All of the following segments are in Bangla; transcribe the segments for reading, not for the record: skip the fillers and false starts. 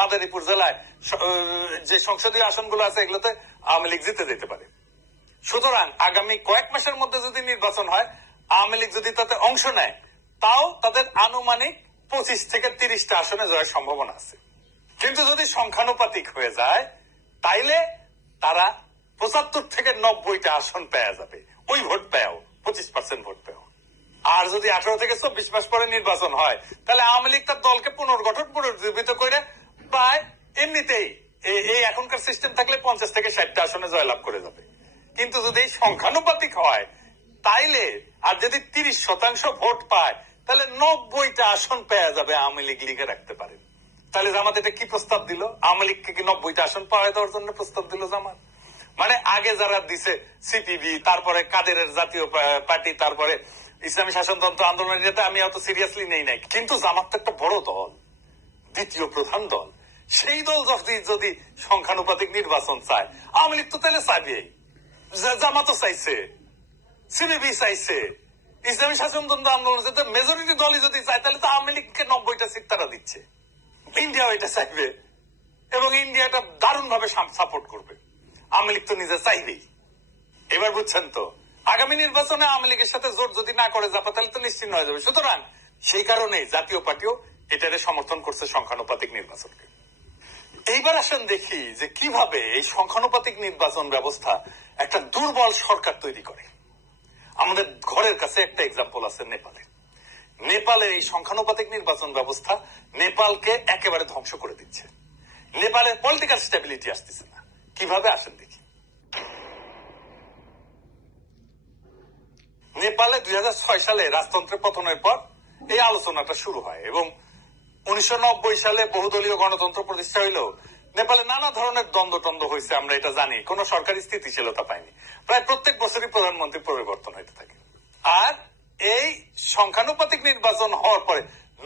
মাদারীপুর জেলায় যে সংসদীয় আসনগুলো আছে এগুলোতে আওয়ামী লীগ জিতে যেতে পারে। সুতরাং আগামী কয়েক মাসের মধ্যে যদি নির্বাচন হয়, আওয়ামী লীগ যদি তাতে অংশ নেয়, তাও তাদের আনুমানিক 25 থেকে 30টা আসনে জয়ের সম্ভাবনা আছে। কিন্তু যদি সংখ্যানুপাতিক হয়ে যায়, তাইলে তারা 75 থেকে 90টা আসন পেয়ে যাবে, ওই ভোট পেয়েও 25% ভোট পেয়েও। আর যদি 18 থেকে 24 মাস পরে নির্বাচন হয়, তাহলে আওয়ামী লীগ তার দলকে পুনর্গঠন পুনর্জীবিত করে প্রায় এমনিতেই এই এখনকার সিস্টেম থাকলে 50 থেকে 60টা আসনে জয়লাভ করে যাবে। কিন্তু যদি সংখ্যানুপাতিক হয়, তাইলে আর যদি 30% ভোট পায়, তাহলে 90টা আসন পেয়ে যাবে আওয়ামী লীগ লিগে রাখতে পারে। তাহলে জামাত এটা কি প্রস্তাব দিল? আওয়ামী লীগকে কি 90টা আসন পাওয়া দেওয়ার জন্য প্রস্তাব দিল জামাত? মানে আগে যারা দিছে সিপিবি, তারপরে কাদেরের জাতীয় পার্টি, তারপরে ইসলামী শাসনতন্ত্র আন্দোলনের নেতা, আমি অত সিরিয়াসলি নেই নাই। কিন্তু জামাত তো একটা বড় দল, দ্বিতীয় প্রধান দল। সেই দল যদি সংখ্যানুপাতিক নির্বাচন চায়, আওয়ামী লীগ তো তাহলে চাইবে, জামাতও চাইছে, সিপিবি চাইছে, ইসলামী শাসনতন্ত্র আন্দোলন মেজরিটি দলই যদি চায়, তাহলে তো আওয়ামী লীগকে 90টা সিট তারা দিচ্ছে। ইন্ডিয়াও এটা চাইবে এবং ইন্ডিয়া এটা দারুণ ভাবে সাপোর্ট করবে। আওয়ামী লীগ তো নিজে চাইবেই। এবার বুঝছেন তো, আগামী নির্বাচনে আওয়ামী লীগের সাথে জোট যদি না করে জাপা, তাহলে তো নিশ্চিন্ন হয়ে যাবে। সুতরাং সেই কারণে জাতীয় পার্টিও এটারে সমর্থন করছে সংখ্যানুপাতিক নির্বাচনকে। এইবার আসেন দেখি যে কিভাবে এই সংখ্যানুপাতিক নির্বাচন ব্যবস্থা একটা দুর্বল সরকার তৈরি করে। আমাদের ঘরের কাছে একটা এক্সাম্পল আছে নেপালে। নেপালের এই সংখ্যানুপাতিক নির্বাচন ব্যবস্থা নেপালকে একেবারে ধ্বংস করে দিচ্ছে। নেপালের পলিটিক্যাল স্টেবিলিটি আসতেছে না। কিভাবে আসেন দেখি। নেপালে 2006 সালে রাজতন্ত্রের পতনের পর এই আলোচনাটা শুরু হয় এবং 1990 সালে বহুদলীয় গণতন্ত্র প্রতিষ্ঠা হইলেও নেপালে নানা ধরনের দ্বন্দ্ব হয়েছে, আমরা এটা জানি। কোন সরকারি স্থিতিশীলতা পায়নি। প্রায় প্রত্যেক বছরই প্রধানমন্ত্রী পরিবর্তন হইতে থাকে। আর এই সংখ্যানুপাতিক নির্বাচন হওয়ার পরে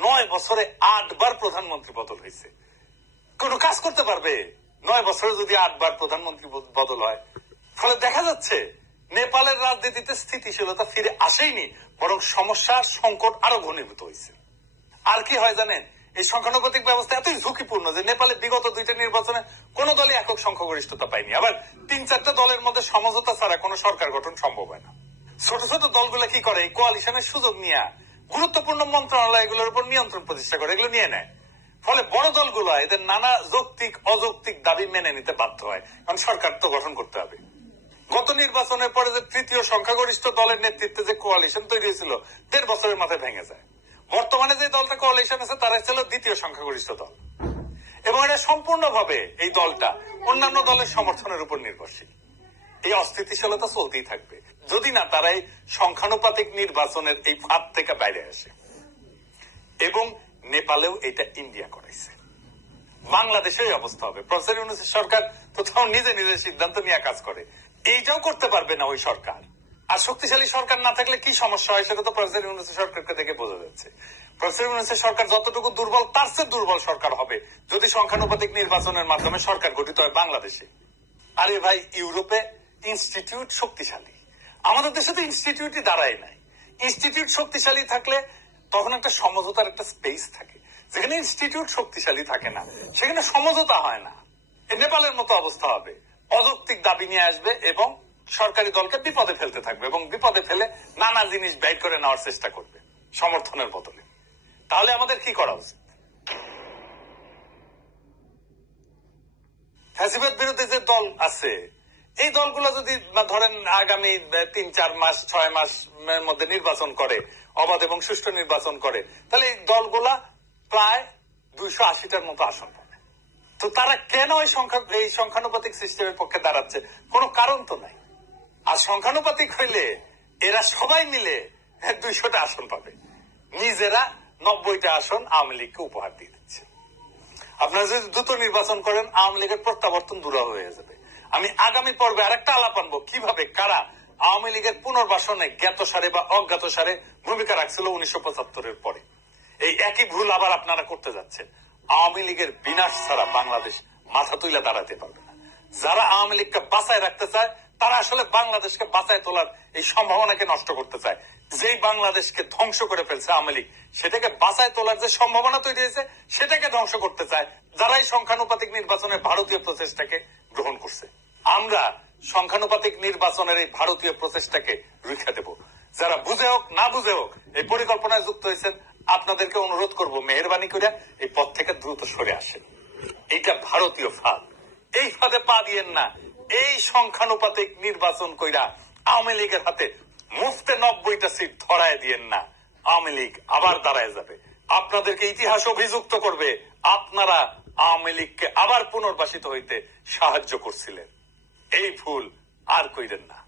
9 বছরে 8 বার প্রধানমন্ত্রী বদল হয়েছে। কোন কাজ করতে পারবে 9 বছরে যদি 8 বার প্রধানমন্ত্রী বদল হয়? ফলে দেখা যাচ্ছে নেপালের রাজনীতিতে স্থিতিশীলতা ফিরে আসেইনি, বরং সমস্যা সংকট আরো ঘনীভূত হয়েছে। আর কি হয় জানেন, এই সংখ্যানুপাতিক ব্যবস্থা এতই ঝুঁকিপূর্ণ যে নেপালে বিগত 2টা নির্বাচনে কোন দলই একক সংখ্যাগরিষ্ঠতা পায়নি। আবার 3-4টা দলের মধ্যে সমঝোতা ছাড়া কোন সরকার গঠন সম্ভব হয় না। ছোট ছোট দলগুলো কি করে, কোয়ালিশনের সুযোগ নিয়ে গুরুত্বপূর্ণ মন্ত্রণালয়গুলোর উপর নিয়ন্ত্রণ প্রতিষ্ঠা করে, এগুলো নিয়ে নেয়। ফলে বড় দলগুলো এদের নানা যৌক্তিক অযৌক্তিক দাবি মেনে নিতে বাধ্য হয়, কারণ সরকার তো গঠন করতে হবে। গত নির্বাচনের পরে যে তৃতীয় সংখ্যাগরিষ্ঠ দলের নেতৃত্বে যে কোয়ালিশন তৈরি হয়েছিল 1.5 বছরের মাথায় ভেঙে যায়। বর্তমানে যে দলটা কোয়ালিশন আছে তারা ছিল দ্বিতীয় সংখ্যাগরিষ্ঠ দল এবং এটা সম্পূর্ণভাবে এই দলটা অন্যান্য দলের সমর্থনের উপর নির্ভরশীল। এই অস্থিতিশীলতা চলতেই থাকবে যদি না তারা এই সংখ্যানুপাতিক নির্বাচনের এই ফাঁদ থেকে বাইরে আসে। এবং নেপালেও এটা ইন্ডিয়া করাইছে। বাংলাদেশেও অবস্থা হবে। প্রফেসর ইউনূসের সরকার তো তাও নিজে সিদ্ধান্ত নিয়ে কাজ করে, এইটাও করতে পারবে না ওই সরকার। আর শক্তিশালী সরকার না থাকলে কি সমস্যা হয় সেটা তো প্রফেসর ইউনূসের সরকারকে দেখে বোঝা যাচ্ছে। প্রফেসর ইউনূসের সরকার যতটুকু দুর্বল, তার চেয়ে দুর্বল সরকার হবে যদি সংখ্যানুপাতিক নির্বাচনের মাধ্যমে সরকার গঠিত হয় বাংলাদেশে। আরে ভাই, ইউরোপে ইনস্টিটিউট শক্তিশালী, আমাদের দেশে তো ইনস্টিটিউটই দাঁড়ায় নাই। ইনস্টিটিউট শক্তিশালী থাকলে তখন একটা সমঝোতার একটা স্পেস থাকে। যেখানে ইনস্টিটিউট শক্তিশালী থাকে না, সেখানে সমঝোতা হয় না। নেপালের মতো অবস্থা হবে, অযৌক্তিক দাবি নিয়ে আসবে এবং সরকারি দলকে বিপদে ফেলতে থাকবে এবং বিপদে ফেলে নানা জিনিস ব্যয় করে নেওয়ার চেষ্টা করবে সমর্থনের বদলে। তাহলে আমাদের কি করা উচিত? ফ্যাসিবাদ বিরোধী যে দল আছে, এই দলগুলো যদি ধরেন আগামী 3-4 মাস 6 মাসের মধ্যে নির্বাচন করে, অবাধ এবং সুষ্ঠু নির্বাচন করে, তাহলে এই দলগুলা প্রায় 280টার মতো আসন পাবে। তো তারা কেন এই সংখ্যানুপাতিক সিস্টেমের পক্ষে দাঁড়াচ্ছে? কোনো কারণ তো নাই। আর সংখ্যানুপাতিক হইলে এরা সবাই মিলে 200টা আসন পাবে, নিজেরা 90টা আসন আওয়ামী লীগকে উপহার দিয়ে দিচ্ছে। আপনারা যদি দ্রুত নির্বাচন করেন, আওয়ামী লীগের প্রত্যাবর্তন দূর হয়ে যাবে। আমি আগামী পর্বে আরেকটা আলাপ আনবো কিভাবে কারা আওয়ামী লীগের পুনর্বাসনে জ্ঞাতসারে বা অজ্ঞাতসারে ভূমিকা রাখছিল 1975-এর পরে। এই একই ভুল আবার আপনারা করতে যাচ্ছেন। আওয়ামী লীগের বিনাশ ছাড়া বাংলাদেশ মাথা তুলে দাঁড়াতে পারবে না। যারা আওয়ামী লীগকে বাঁচায় রাখতে চায়, তারা আসলে বাংলাদেশকে বাঁচায় তোলার এই সম্ভাবনাকে নষ্ট করতে চায়। যেই বাংলাদেশকে ধ্বংস করে ফেলছে আওয়ামী লীগ, সেটাকে বাঁচায় তোলার যে সম্ভাবনা তৈরি হয়েছে সেটাকে ধ্বংস করতে চায় যারা এই সংখ্যানুপাতিক নির্বাচনের ভারতীয় প্রচেষ্টাকে গ্রহণ করছে। আমরা সংখ্যানুপাতিক নির্বাচনের এই ভারতীয় প্রচেষ্টাকে রুখে দেব। যারা বুঝে হোক না বুঝে হোক এই পরিকল্পনায় যুক্ত হয়েছেন, আপনাদেরকে অনুরোধ করব মেহেরবানি করে এই পথ থেকে দ্রুত সরে আসেন। এইটা ভারতীয় ফাঁদ, এই ফাঁদে পা দিয়েন না। এই সংখ্যানুপাতিক নির্বাচন কইরা আওয়ামী লীগের হাতে মুফতে 90টা সিট ধরায় দিয়েন না। আওয়ামী লীগ আবার দাঁড়ায় যাবে, আপনাদেরকে ইতিহাস অভিযুক্ত করবে আপনারা আওয়ামী লীগকে আবার পুনর্বাসিত হইতে সাহায্য করছিলেন। এই ভুল আর কইরেন না।